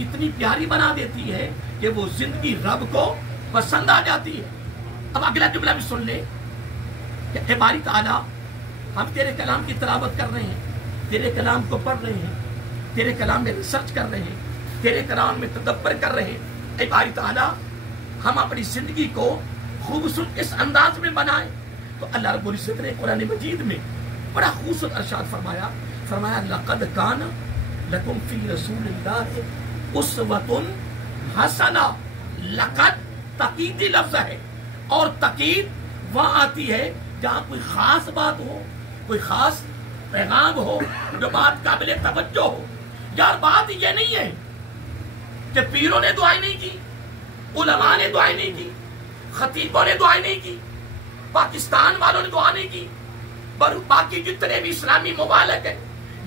اتنی پیاری بنا دیتی ہے کہ وہ زندگی رب کو پسند آ جاتی ہے۔ اب اگلا جملہ بھی سن لے کہ اے باری تعالیٰ، ہم تیرے کلام کی تلاوت کر رہے ہیں، تیرے کلام کو پڑھ رہے ہیں، تیرے کلام میں ریسرچ کر رہے ہیں، تیرے کلام میں تدبر کر رہے ہیں۔ اے باری تعالیٰ، ہم اپنی زندگی کو خوبصورت اس انداز میں بنائیں۔ تو اللہ رب العزت نے قرآن مجید میں بڑا خوبصورت ارشاد فرمایا لقد کان لکم فی رسول اللہ اسوۃ حسنہ۔ لقد تاکیدی لفظ ہے، اور تاکید وہاں آتی ہے جہاں کوئی خاص بات ہو، کوئی خاص پیغام ہو جو بات قابل توجہ ہو۔ یار بات یہ نہیں ہے کہ پیروں نے دعائیں نہیں کی، علماء نے دعائیں نہیں کی، خطیبوں نے دعائیں نہیں کی، پاکستان والوں نے دعا نہیں کی، باقی جتنے بھی اسلامی ممالک ہیں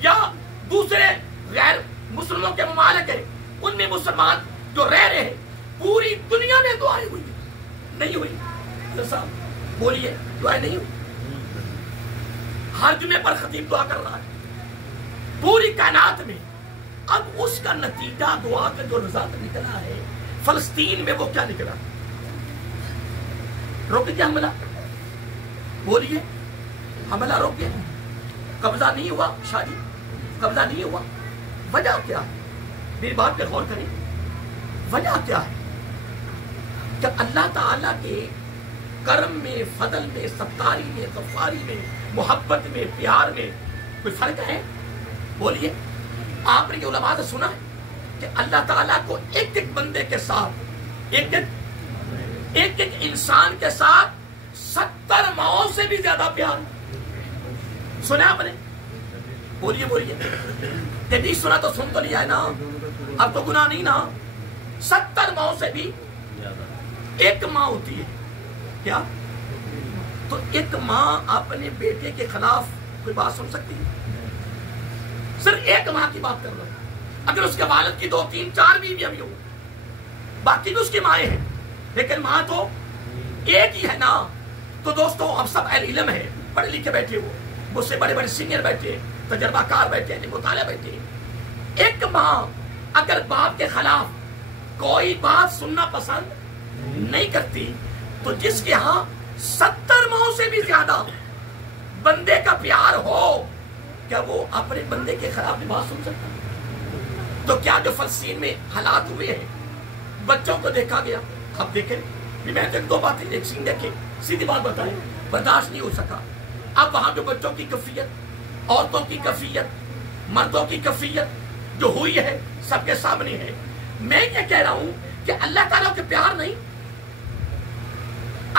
یا دوسرے غیر مسلموں کے ممالک ہیں، ان میں مسلمان جو رہ رہے ہیں، پوری دنیا میں دعائیں ہوئی نہیں ہوئی؟ صاحب بولیے، دعائیں نہیں ہوئی؟ ہر جمعے پر خطیب دعا کر رہا ہے پوری کائنات میں۔ اب اس کا نتیجہ دعا کا جو رزلٹ نکلا ہے فلسطین میں، وہ کیا نکلا؟ روک دیا حملہ؟ بولیے، حملہ روک گیا؟ قبضہ نہیں ہوا؟ شاہ جی قبضہ نہیں ہوا؟ وجہ کیا ہے؟ میری بات پہ غور کریں، وجہ کیا ہے؟ کہ اللہ تعالیٰ کے کرم میں، فضل میں، ستاری میں، غفاری میں، محبت میں، پیار میں کوئی فرق ہے؟ بولیے۔ آپ نے یہ علماء سے سنا ہے کہ اللہ تعالیٰ کو ایک ایک بندے کے ساتھ، ایک ایک انسان کے ساتھ 70 ماؤں سے بھی زیادہ پیار۔ سنا آپ نے؟ بولیے بولیے۔ کہ نہیں سنا تو سن تو لیا ہے نا، اب تو گناہ نہیں نا۔ 70 ماؤں سے بھی ایک ماں ہوتی ہے کیا؟ تو ایک ماں اپنے بیٹے کے خلاف کوئی بات سن سکتی ہے؟ صرف ایک ماں کی بات کر رہا ہوں۔ اگر اس کے والد کی 2 3 4 بیویاں بھی ہوں، باقی بھی اس کی مائیں ہیں، لیکن ماں تو ایک ہی ہے نا۔ تو دوستو، ہم سب اہل علم ہیں، پڑھے لکھے بیٹھے ہو، مجھ سے بڑے بڑے سینئر بیٹھے، تجربہ کار بیٹھے ہیں، مطالعہ بیٹھے ہیں۔ ایک ماں اگر باپ کے خلاف کوئی بات سننا پسند نہیں کرتی، تو جس کے ہاں 70 ماؤں سے بھی زیادہ بندے کا پیار ہو، کیا وہ اپنے بندے کے خلاف بھی بات سن سکتا؟ تو کیا جو فلسطین میں حالات ہوئے ہیں، بچوں کو دیکھا گیا، اب دیکھیں، میں تو 2 باتیں ایک سین دیکھیں، سیدھی بات بتائیں، برداشت نہیں ہو سکا۔ اب وہاں جو بچوں کی کفیت، عورتوں کی کفیت، مردوں کی کفیت جو ہوئی ہے سب کے سامنے ہے۔ میں یہ کہہ رہا ہوں کہ اللہ تعالیٰ کے پیار نہیں،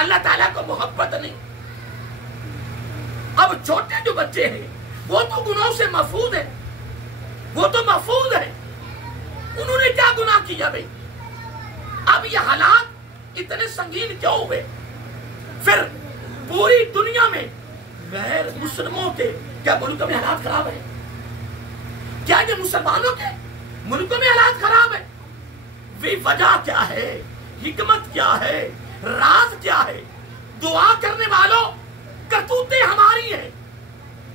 اللہ تعالیٰ کو محبت نہیں۔ اب چھوٹے جو بچے ہیں وہ تو گناہوں سے محفوظ ہیں، وہ تو محفوظ ہیں، انہوں نے کیا گناہ کیا بھائی؟ اب یہ حالات اتنے سنگین کیوں ہوئے؟ پھر پوری دنیا میں غیر مسلموں کے کیا ملکوں میں حالات خراب ہیں؟ کیا یہ مسلمانوں کے ملکوں میں حالات خراب ہیں؟ وجہ کیا ہے؟ حکمت کیا ہے؟ راز کیا ہے؟ دعا کرنے والوں کرتوتیں ہماری ہیں،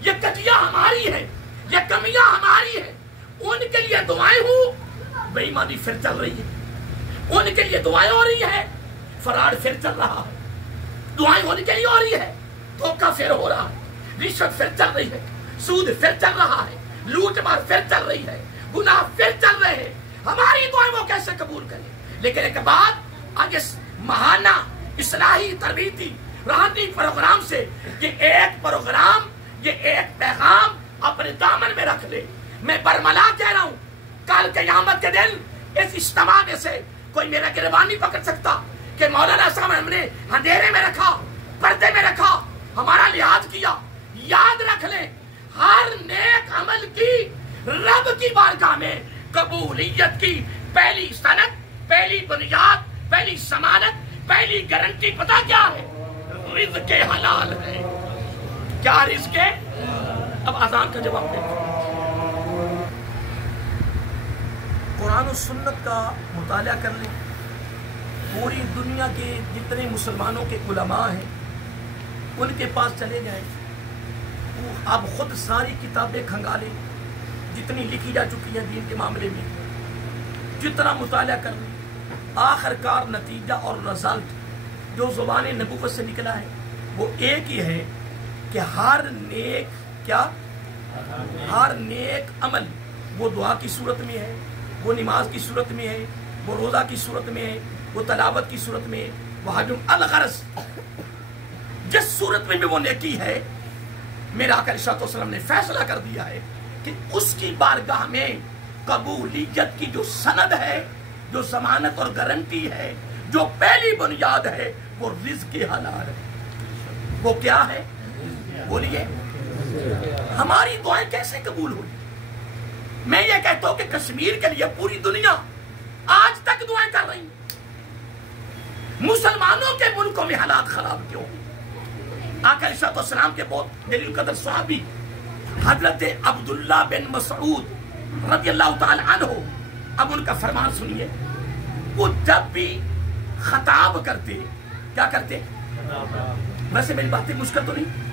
یہ کٹیاں ہماری ہیں، یہ کمیاں ہماری ہیں، ان کے لیے دعائیں ہوں، بے ایمانی پھر چل رہی ہے، ان کے لیے دعائیں ہو رہی ہے، فراڈ پھر چل رہا ہے، دعائیں ہونے کے لیے ہو رہی ہے، دھوکہ پھر ہو رہا ہے، رشوت پھر چل رہی ہے، سود پھر چل رہا ہے، لوٹ مار پھر چل رہی ہے، گناہ پھر چل رہے ہیں، ہماری دعائیں وہ کیسے قبول کریں؟ لیکن ایک بات آج اس ماہانہ اصلاحی تربیتی روحانی پروگرام سے یہ ایک پروگرام، یہ ایک پیغام اپنے دامن میں رکھ لے۔ میں برملا کہہ رہا ہوں، کل قیامت کے دن اس اجتماع میں سے کوئی میرا گریبان نہیں پکڑ سکتا کہ مولانا صاحب ہم نے اندھیرے میں رکھا، پردے میں رکھا، ہمارا لحاظ کیا۔ یاد رکھ لیں، ہر نیک عمل کی رب کی بارگاہ میں قبولیت کی پہلی سند، پہلی بنیاد، پہلی ضمانت، پہلی گارنٹی پتہ کیا ہے؟ رزق حلال ہے۔ کیا رزق ہے؟ اب اذان کا جواب دیں۔ قرآن و سنت کا مطالعہ کر لیں، پوری دنیا کے جتنے مسلمانوں کے علماء ہیں ان کے پاس چلے جائیں، آپ خود ساری کتابیں کھنگالیں جتنی لکھی جا چکی ہیں دین کے معاملے میں، جتنا مطالعہ کر لیں آخر کار نتیجہ اور رزلٹ جو زبان نبوت سے نکلا ہے وہ ایک ہی ہے کہ ہر نیک عمل وہ دعا کی صورت میں ہے، وہ نماز کی صورت میں ہے، وہ روزہ کی صورت میں ہے، وہ تلاوت کی صورت میں ہے، وہ حجم الغرض جس صورت میں بھی وہ نیکی ہے، میرا آقا علیہ الصلوۃ والسلام نے فیصلہ کر دیا ہے کہ اس کی بارگاہ میں قبولیت کی جو سند ہے، جو ضمانت اور گارنٹی ہے، جو پہلی بنیاد ہے، وہ رزق حلال ہے۔ وہ کیا ہے؟ بولیے، ہماری دعائیں کیسے قبول ہوئی؟ میں یہ کہتا ہوں کہ کشمیر کے لیے پوری دنیا آج تک دعائیں کر رہی ہیں، مسلمانوں کے ملکوں میں حالات خراب کیوں؟ آقا علیہ السلام کے بہت جلیل قدر صحابی حضرت عبداللہ بن مسعود رضی اللہ تعالی عنہ، اب ان کا فرمان سنیے، وہ جب بھی خطاب کرتے کیا کرتے؟ ویسے میری باتیں مشکل تو نہیں،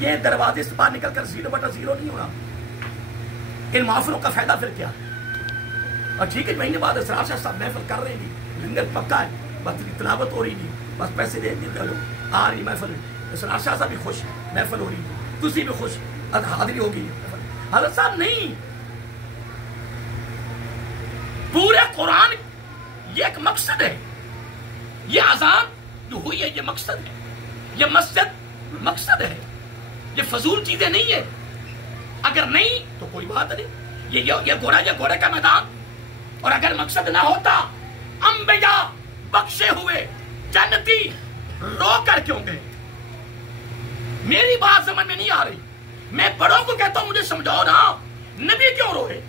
یہ دروازے سے باہر نکل کر 0/0 نہیں ہونا، ان محافلوں کا فائدہ پھر کیا؟ اور ٹھیک ہے مہینے بعد اسرار شاہ صاحب محفل کر رہے ہیں، لنگر پکا ہے، بس تلاوت ہو رہی نہیں، بس پیسے دے آ رہی محفل، اسرار شاہ صاحب بھی خوش، محفل ہو رہی، تسی بھی خوش، حاضری ہوگی۔ حضرت صاحب نہیں، پورے قرآن یہ ایک مقصد ہے، یہ اذان جو ہوئی ہے یہ مقصد ہے، یہ مسجد مقصد ہے، یہ فضول چیزیں نہیں ہے۔ اگر نہیں تو کوئی بات نہیں، یہ گھوڑے کا میدان، اور اگر مقصد نہ ہوتا انبیاء بخشے ہوئے جنتی رو کر کیوں گئے؟ میری بات سمجھ میں نہیں آ رہی، میں بڑوں کو کہتا ہوں مجھے سمجھاؤ نا، نبی کیوں روئے؟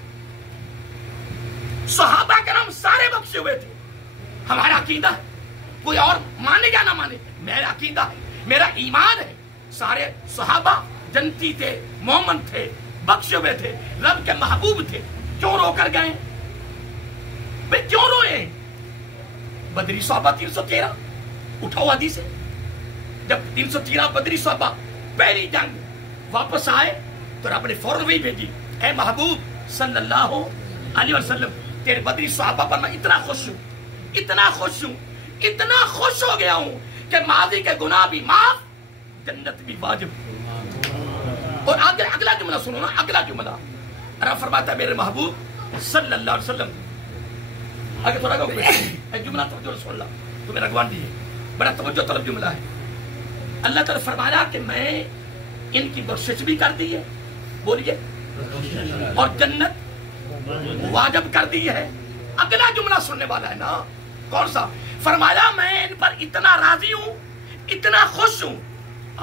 صحابہ کرام سارے بخشے ہوئے تھے، ہمارا عقیدہ ہے، کوئی اور مانے یا نہ مانے، میرا عقیدہ ہے، میرا ایمان ہے، سارے صحابہ جنتی تھے، مومن تھے، بخشے ہوئے تھے، رب کے محبوب تھے، کیوں رو کر گئے؟ بھئی کیوں روئے؟ بدری صحابہ 313 اٹھاؤ حدیث ہے، جب 313 بدری صحابہ پہلی جنگ واپس آئے تو رب نے فوراً وہی بھیجی، اے محبوب صلی اللہ علیہ وسلم، تیرے بدری صحابہ پر میں اتنا خوش ہوں، اتنا خوش ہوں، اتنا خوش ہو گیا ہوں کہ ماضی کے گناہ بھی معاف، جنت بھی واجب۔ اور اگلا جملہ سنو نا، اگلا جملہ رب فرماتا ہے میرے محبوب صلی اللہ علیہ وسلم، آگے تھوڑا جملہ توجہ سن لا، تو میرا گوانڈی ہے، بڑا توجہ طلب جملہ ہے۔ اللہ تعالیٰ فرمایا کہ میں ان کی بخشش بھی کر دی ہے، بولیے، اور جنت واجب کر دی ہے۔ اگلا جملہ سننے والا ہے نا، کون سا؟ فرمایا میں ان پر اتنا راضی ہوں، اتنا خوش ہوں،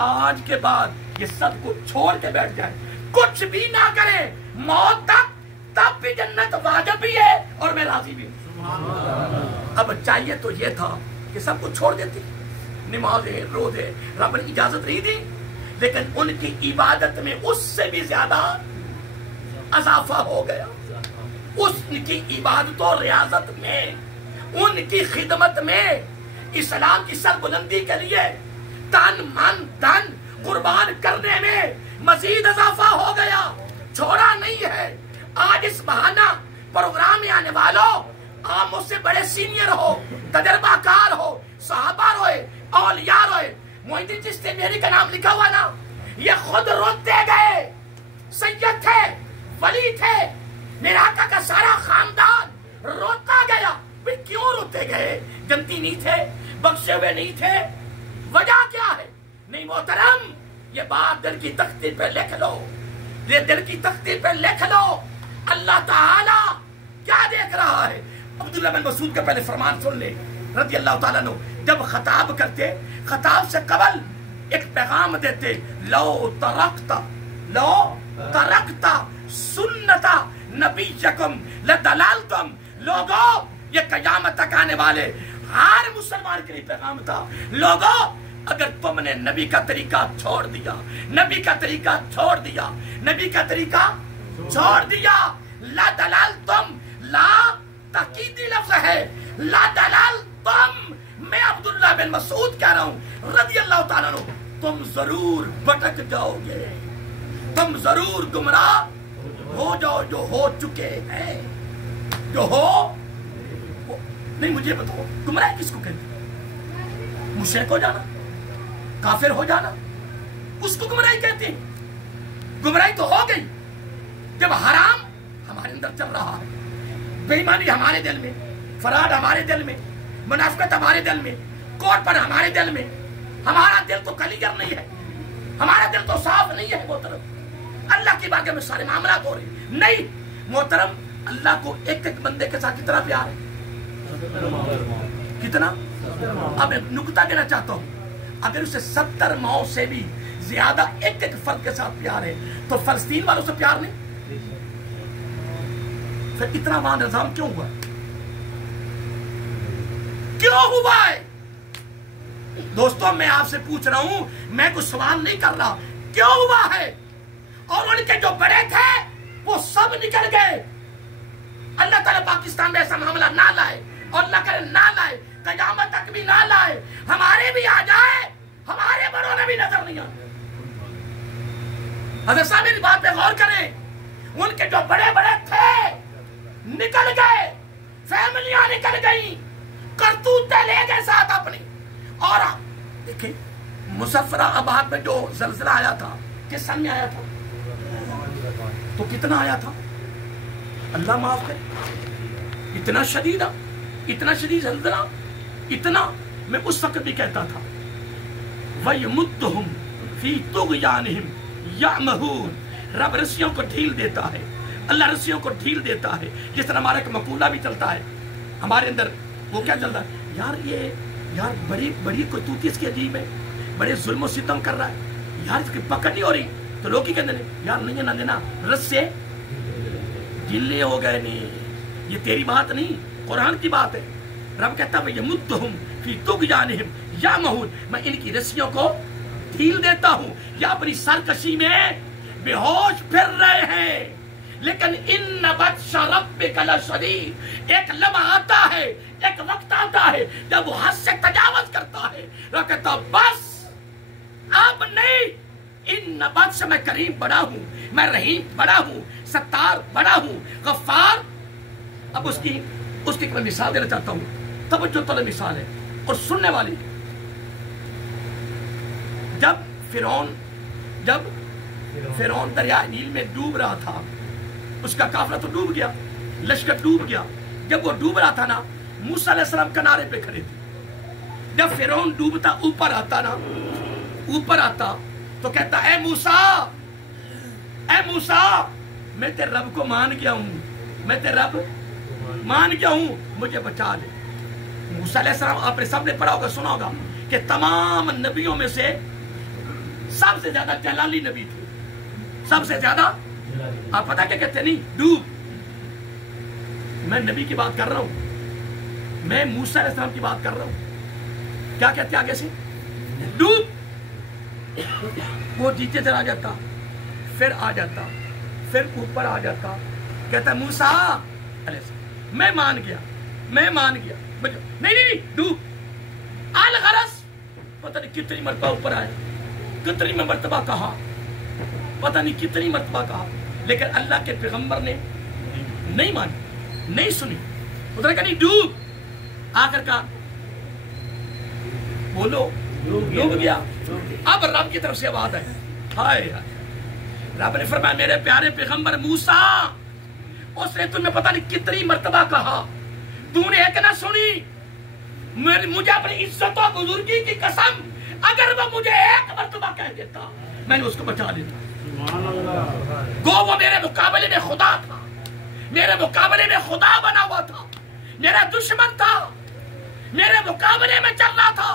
آج کے بعد یہ سب کچھ چھوڑ کے بیٹھ جائے، کچھ بھی نہ کرے موت تک، تب بھی جنت واجب بھی ہے اور میں راضی بھی ہوں۔ اب چاہیے تو یہ تھا کہ سب کچھ چھوڑ دیتی، نمازیں روزے، رب نے اجازت نہیں دی، لیکن ان کی عبادت میں اس سے بھی زیادہ اضافہ ہو گیا، اس کی عبادت و ریاضت میں، ان کی خدمت میں، اسلام کی سربلندی کے لیے تن من دھن قربان کرنے میں مزید اضافہ ہو گیا، چھوڑا نہیں ہے۔ آج اس بہانہ پروگرام میں آنے والوں، آپ مجھ سے بڑے سینئر ہو، تجربہ کار ہو، صحابہ روئے، اولیاء روئے، محی الدین چشتی میری کا نام لکھا ہوا نا، یہ خود روتے گئے، سید تھے، ولی تھے، میرے آقا کا سارا خاندان روتا گیا۔ بھئی کیوں روتے گئے؟ جنتی نہیں تھے، بخشے ہوئے نہیں تھے، وجہ کیا ہے؟ نہیں محترم، یہ بات دل کی تختی پہ لکھ لو، یہ دل کی تختی پہ لکھ لو، اللہ تعالیٰ کیا دیکھ رہا ہے؟ عبداللہ بن مسعود کا پہلے فرمان سن لے رضی اللہ تعالیٰ عنہ، جب خطاب کرتے، خطاب سے قبل ایک پیغام دیتے، لو ترکتا سنتا نبیکم لدلالتم، لوگوں یہ قیامت تک آنے والے ہر مسلمان کے لیے پیغام تھا، لوگوں اگر تم نے نبی کا طریقہ چھوڑ دیا، نبی کا طریقہ چھوڑ دیا، نبی کا طریقہ چھوڑ دیا، لا دلال تم، لا تاکیدی لفظ ہے، لا دلال تم، میں عبداللہ بن مسعود کہہ رہا ہوں رضی اللہ تعالیٰ عنہ، تم ضرور بھٹک جاؤ گے، تم ضرور گمراہ ہو جاؤ، جو ہو چکے ہیں، جو ہو نہیں مجھے بتاؤ گمراہی کس کو کہتے ہیں؟ مشرک ہو جانا، کافر ہو جانا، اس کو گمراہی کہتے ہیں۔ گمراہی تو ہو گئی جب حرام ہمارے اندر چل رہا ہے، بے ایمانی ہمارے دل میں، فراڈ ہمارے دل میں، منافقت ہمارے دل میں، کوڑ پر ہمارے دل میں۔ ہمارا دل تو کلیئر نہیں ہے، ہمارا دل تو صاف نہیں ہے محترم۔ اللہ کی بارگاہ میں سارے معاملات ہو رہے ہیں نہیں محترم۔ اللہ کو ایک ایک بندے کے ساتھ کتنا پیار ہے، کتنا؟ اب ایک نکتہ دینا چاہتا ہوں، اگر اسے 70 ماؤں سے بھی زیادہ ایک ایک فرد کے ساتھ پیار ہے تو فلسطین والوں سے پیار نہیں؟ پھر اتنا وہاں نظام کیوں ہوا ہے؟ کیوں ہوا ہے؟ دوستوں میں آپ سے پوچھ رہا ہوں، میں کوئی سوال نہیں کر رہا، کیوں ہوا ہے؟ اور ان کے جو بڑے تھے وہ سب نکل گئے۔ اللہ تعالیٰ پاکستان میں ایسا معاملہ نہ لائے، اور اللہ کرے نہ لائے، قیامت تک بھی نہ لائے، ہمارے بھی آ جائے، ہمارے بڑوں نے بھی نظر نہیں آئے۔ حضرت صاحب میری بات پہ غور کریں، ان کے جو بڑے بڑے تھے نکل گئے، فیملیاں نکل گئیں، کرتوتیں لے گئے ساتھ اپنی۔ اور دیکھیں مسفرہ آباد میں جو زلزلہ آیا تھا کس سن میں آیا تھا؟ تو کتنا آیا تھا؟ اللہ معاف کرے، اتنا شدید زلزلہ، اتنا میں اس وقت بھی کہتا تھا وَيَمُدُّهُمْ فِي طُغْيَانِهِمْ يَعْمَهُونَ۔ رب رسیوں کو ڈھیل دیتا ہے، اللہ رسیوں کو ڈھیل دیتا ہے۔ جس طرح ہمارا ایک مقولہ بھی چلتا ہے ہمارے اندر، وہ کیا چلتا ہے؟ یار بڑی کوئی توتی اس کی عجیب ہے، بڑے ظلم و ستم کر رہا ہے، یار اس کی پکڑ نہیں ہو رہی، تو لوگ ہی کہتے ہیں یار نہیں نہ دینا، رسے گلے ہو گئے نہیں۔ یہ تیری بات نہیں، قرآن کی بات ہے۔ رب کہتا ہے یمدہم فی طغیانہم یعمہون، میں ان کی رسیوں کو ڈھیل دیتا ہوں، یا اپنی سرکشی میں بے ہوش پھر رہے ہیں۔ لیکن ان بطش ربک لشدید، ایک لمحہ آتا ہے، ایک وقت آتا ہے جب وہ حد سے تجاوز کرتا ہے۔ رب کہتا بس اب نہیں، ان بطش میں کریم بڑا ہوں، میں رحیم بڑا ہوں، ستار بڑا ہوں، غفار۔ اب اس کی میں مثال دینا چاہتا ہوں، توجہ طلب مثال ہے اور سننے والی۔ جب فرعون دریائے نیل میں ڈوب رہا تھا، اس کا قافلہ تو ڈوب گیا، لشکر ڈوب گیا۔ جب وہ ڈوب رہا تھا نا، موسیٰ علیہ السلام کنارے پہ کھڑے تھے۔ جب فرعون ڈوبتا اوپر آتا تو کہتا اے موسیٰ میں تیرے رب کو مان گیا ہوں، مجھے بچا لے۔ موسیٰ علیہ السلام آپ نے سب نے پڑھا ہوگا، سنا ہوگا کہ تمام نبیوں میں سے سب سے زیادہ جلالی نبی تھے، سب سے زیادہ۔ آپ پتہ کیا کہتے نہیں؟ ڈوب۔ میں نبی کی بات کر رہا ہوں، میں موسیٰ علیہ السلام کی بات کر رہا ہوں۔ کیا کہتے آگے سے؟ ڈوب۔ وہ نیچے چلا جاتا، پھر آ جاتا، پھر اوپر آ جاتا، کہتا موسیٰ علیہ السلام میں مان گیا، نہیں ڈوب۔ الغرض پتہ نہیں کتنی مرتبہ اوپر آئے، کتنی مرتبہ کہا، پتہ نہیں کتنی مرتبہ کہا، لیکن اللہ کے پیغمبر نے نہیں مانی، نہیں سنی۔ ادھر کہ نہیں ڈوب، آخر کار بولو ڈوب گیا۔ اب رب کی طرف سے آواز ہے، ہائے رب نے فرمایا میرے پیارے پیغمبر موسیٰ، اس نے تمہیں پتہ نہیں کتنی مرتبہ کہا، تو نے ایک نہ سنی۔ مجھے اپنی عزت و بزرگی کی قسم، اگر وہ مجھے ایک مرتبہ کہہ دیتا میں نے اس کو بچا لیتا۔ گو وہ میرے مقابلے میں خدا تھا، میرے مقابلے میں خدا بنا ہوا تھا، میرا دشمن تھا، میرے مقابلے میں چل رہا تھا،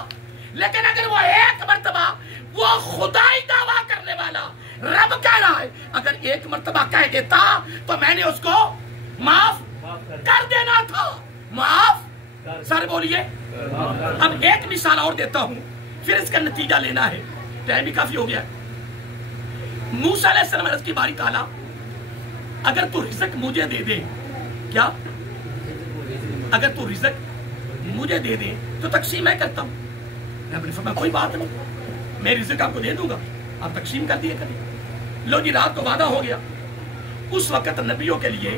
لیکن اگر وہ ایک مرتبہ، وہ خدائی دعویٰ کرنے والا رب کہہ رہا ہے، اگر ایک مرتبہ کہہ دیتا تو میں نے اس کو معاف کر دینا تھا۔ معاف سر بولیے۔ اب ایک مثال اور دیتا ہوں، پھر اس کا نتیجہ لینا ہے، ٹائم بھی کافی ہو گیا۔ موسیٰ علیہ السلام عرض کی باری تعالیٰ اگر تو رزق مجھے دے دے، کیا؟ اگر تو رزق مجھے دے دے تو تقسیم میں کرتا ہوں۔ رب نے فرمایا کوئی بات نہیں، میں رزق آپ کو دے دوں گا، آپ تقسیم کر دیے کریں۔ لو جی رات کو وعدہ ہو گیا۔ اس وقت نبیوں کے لیے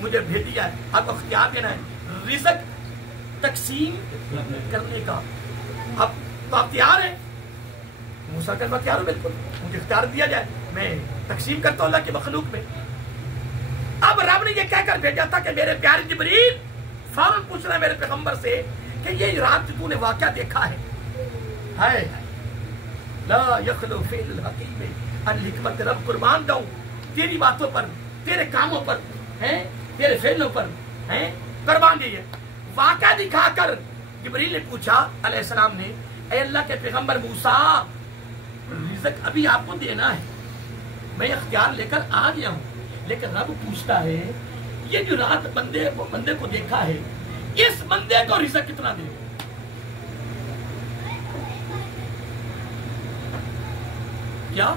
مجھے بھیج دیا ہے، آپ کو اختیار دینا ہے رزق تقسیم کرنے کا۔ اب تو آپ تیار ہیں؟ موسیٰ کہا تیار ہوں بالکل، مجھے اختیار دیا جائے میں تقسیم کرتا ہوں اللہ کی مخلوق میں۔ اب رب نے یہ کہہ کر بھیجا تھا کہ میرے پیارے جبریل فوراً پوچھ رہا ہے میرے پیغمبر سے کہ یہ رات جو تو نے واقعہ دیکھا ہے، ہائے لا یخلو فعل الحکیم الحکمت، رب قربان دوں تیری باتوں پر، تیرے کاموں پر ہیں، تیرے فعلوں پر ہیں، قربان دیئے۔ واقعہ دکھا کر جبریل نے پوچھا علیہ السلام نے، اے اللہ کے پیغمبر موسیٰ رزق ابھی آپ کو دینا ہے، میں اختیار لے کر آ گیا ہوں، لیکن رب پوچھتا ہے یہ جو رات بندے کو دیکھا ہے، اس بندے کو رزق کتنا دے؟ کیا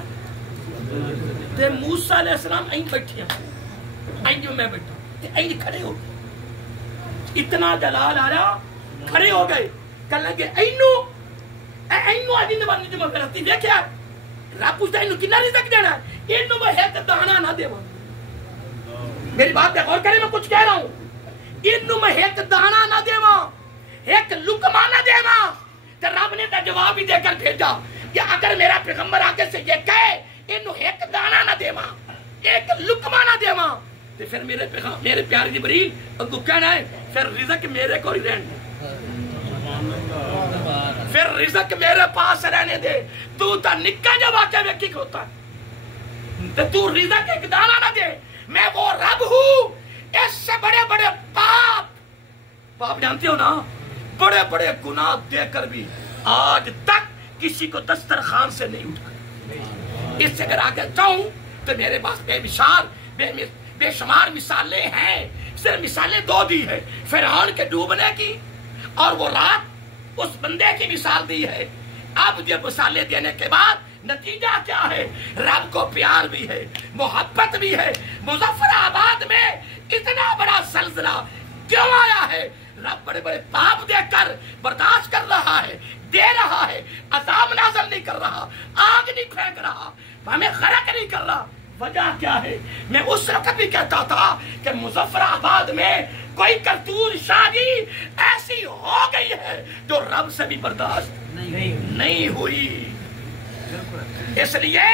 تے موسیٰ علیہ السلام این بیٹھے ہیں، این جو میں بیٹھا ہوں، این کھڑے ہو گئے، اتنا جلال آیا کھڑے ہو گئے، کہنے لگے اینو آدھی نبانی جمع کرتی دیکھیا رب پوچھتا ہے اینو کنا رزق دینا ہے، اینو میں ایک دانا نہ دے، میری بات پہ غور کریں، میں کچھ کہہ رہا ہوں، اینو میں ایک دانا نہ دے، ایک لقمہ نہ دے، تو رب نے جواب ہی دے کر بھیجا کہ اگر میرا پیغمبر آگے سے یہ کہے اینو ایک دانا نہ دے، ایک لقمہ نہ دے، تو پھر میرے پیارے جبریل اگو کہنا ہے پھر رزق میرے کو ہی رہنے دے، پھر رزق میرے پاس رہنے دے، تو تا نکا جب واقعہ میں کی ہوتا ہے تو رزق ایک دانا نہ دے، میں وہ رب ہوں، اس سے بڑے بڑے پاپ جانتے ہو نا، بڑے بڑے گناہ دے کر بھی آج تک کسی کو دسترخوان سے نہیں اٹھا، اس سے اگر آگے جاؤں تو میرے پاس بے شمار مثالیں ہیں، صرف مثالیں دو دی ہے، فرعون کے ڈوبنے کی اور وہ رات اس بندے کی مثال دی ہے۔ اب یہ مثالیں دینے کے بعد نتیجہ کیا ہے؟ رب کو پیار بھی ہے، محبت بھی ہے۔ مظفر آباد میں اتنا بڑا زلزلہ کیوں آیا ہے؟ رب بڑے بڑے پاپ دیکھ کر برداشت کر رہا ہے، دے رہا ہے، عذاب نازل نہیں کر رہا، آگ نہیں پھینک رہا، ہمیں غرق نہیں کر رہا۔ وجہ کیا ہے؟ میں اس وقت بھی کہتا تھا کہ مظفر آباد میں کوئی کرتوت شادی ایسی ہو گئی ہے جو رب سے بھی برداشت نہیں ہوئی۔ اس لیے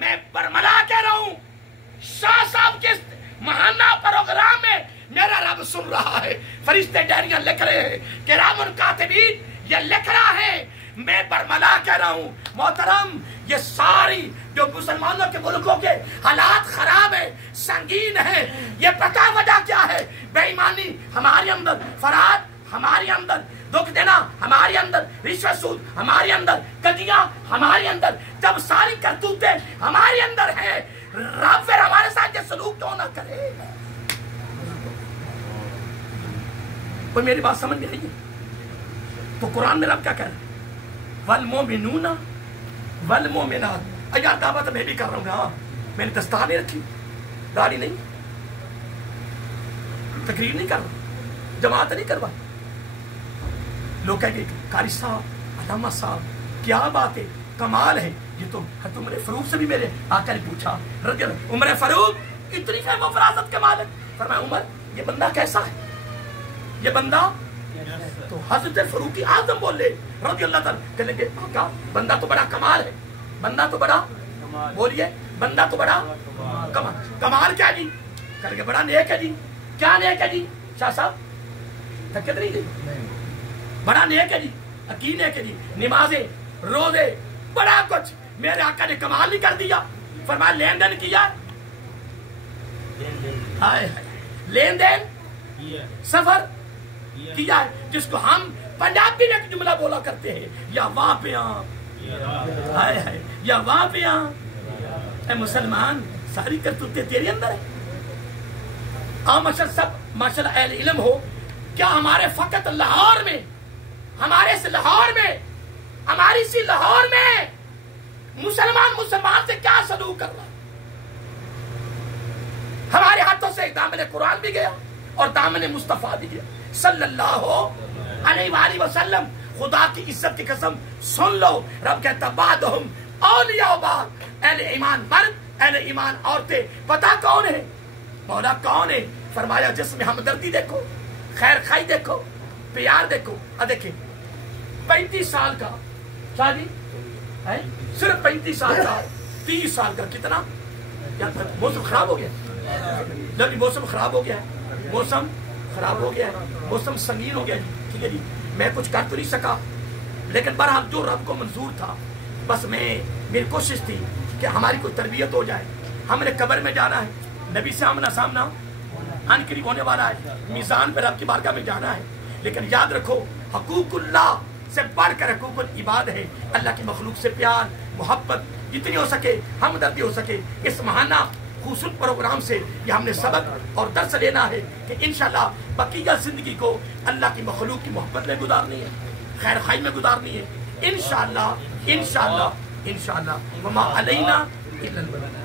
میں برملا کہہ رہا ہوں، شاہ صاحب کے ماہانہ پروگرام میں میرا رب سن رہا ہے، فرشتے ڈائریاں لکھ رہے ہیں، کرام کاتبین یہ لکھ رہا ہے۔ میں برملا کہہ رہا ہوں محترم، یہ ساری جو مسلمانوں کے ملکوں کے حالات خراب ہیں، سنگین ہیں، یہ پتہ وجہ کیا ہے؟ بے ایمانی ہمارے اندر، فراد ہمارے اندر، دکھ دینا ہمارے اندر، رشوت سود ہمارے اندر، کجیاں ہمارے اندر، جب ساری کرتوتیں ہمارے اندر ہیں، رب پھر ہمارے ساتھ یہ سلوک کیوں نہ کرے؟ کوئی میری بات سمجھ نہیں ہے؟ تو قرآن میں رب کیا کہہ رہا ہے؟ والمومنون والمومنات۔ یار دعوت میں بھی کر رہا ہوں نا، میں نے دستار نہیں رکھی، داڑھی نہیں، تقریر نہیں کر رہا، جماعت نہیں کروا، لوگ کہیں گے قاری صاحب، علامہ صاحب کیا بات ہے، کمال ہے یہ تو۔ عمر فاروق سے بھی میرے آقا نے پوچھا رضی اللہ، عمر فاروق اتنی فہم و فراست کے مالک، فرمایا عمر یہ بندہ کیسا ہے؟ یہ بندہ تو حضرت فاروق اعظم بولے رضی اللہ تعالیٰ، کہنے لگے آقا بندہ تو بڑا کمال ہے، بندہ تو بڑا، بولیے بندہ تو بڑا کمال۔ کمال کیا جی؟ کہنے لگے بڑا نیک ہے جی۔ کیا نیک ہے جی شاہ صاحب؟ تھکت نہیں گئی؟ بڑا نیک ہے جی، عقید نیک ہے جی، نمازیں روزے بڑا کچھ۔ میرے آقا نے کمال نہیں کر دیا، فرمایا لین دین کیا، لین دین سفر کیا ہے، جس کو ہم پنجابی میں ایک جملہ بولا کرتے ہیں، یا وہاں پہ یا وہاں پہ اے مسلمان ساری کرتوتیں تیرے اندر ہے۔ ماشاء اللہ اہل علم ہو، کیا ہمارے فقط لاہور میں، ہمارے سے لاہور میں، ہماری سی لاہور میں مسلمان سے کیا سلوک کر رہا؟ ہمارے ہاتھوں سے دامن قرآن بھی گیا اور دامن مصطفیٰ بھی گیا صلی اللہ علیہ وآلہ وسلم۔ خدا کی عزت کی قسم سن لو، رب کہتا بعدہم اولیاء بعد، اہل ایمان مرد، اہل ایمان عورتیں۔ پتہ کون ہے؟ مولا کون ہے؟ فرمایا جس میں ہمدردی دیکھو، خیر خائی دیکھو، پیار دیکھو. دیکھیں 35 سال کا شاہ جی صرف 35 سال کا 30 سال کا کتنا کیا موسم خراب ہو گیا جی، موسم خراب ہو گیا، موسم خراب ہو گیا، موسم سنگین ہو گیا جی. ٹھیک ہے جی، میں کچھ کر تو نہیں سکا، لیکن بہرحال جو رب کو منظور تھا، بس میری کوشش تھی کہ ہماری کوئی تربیت ہو جائے. ہم نے قبر میں جانا ہے، نبی سے آمنا سامنا ان قریب ہونے والا ہے، میزان پہ رب کی بارگاہ میں جانا ہے. لیکن یاد رکھو حقوق اللہ سے بڑھ کر حقوق العباد ہے. اللہ کی مخلوق سے پیار محبت جتنی ہو سکے، ہمدردی ہو سکے. اس ماہانہ خوبصورت پروگرام سے یہ ہم نے سبق اور درس لینا ہے کہ انشاءاللہ بقیہ زندگی کو اللہ کی مخلوق کی محبت میں گزارنی ہے، خیر خائی میں گزارنی ہے. انشاءاللہ انشاءاللہ انشاءاللہ وما علینا الا البلاغ.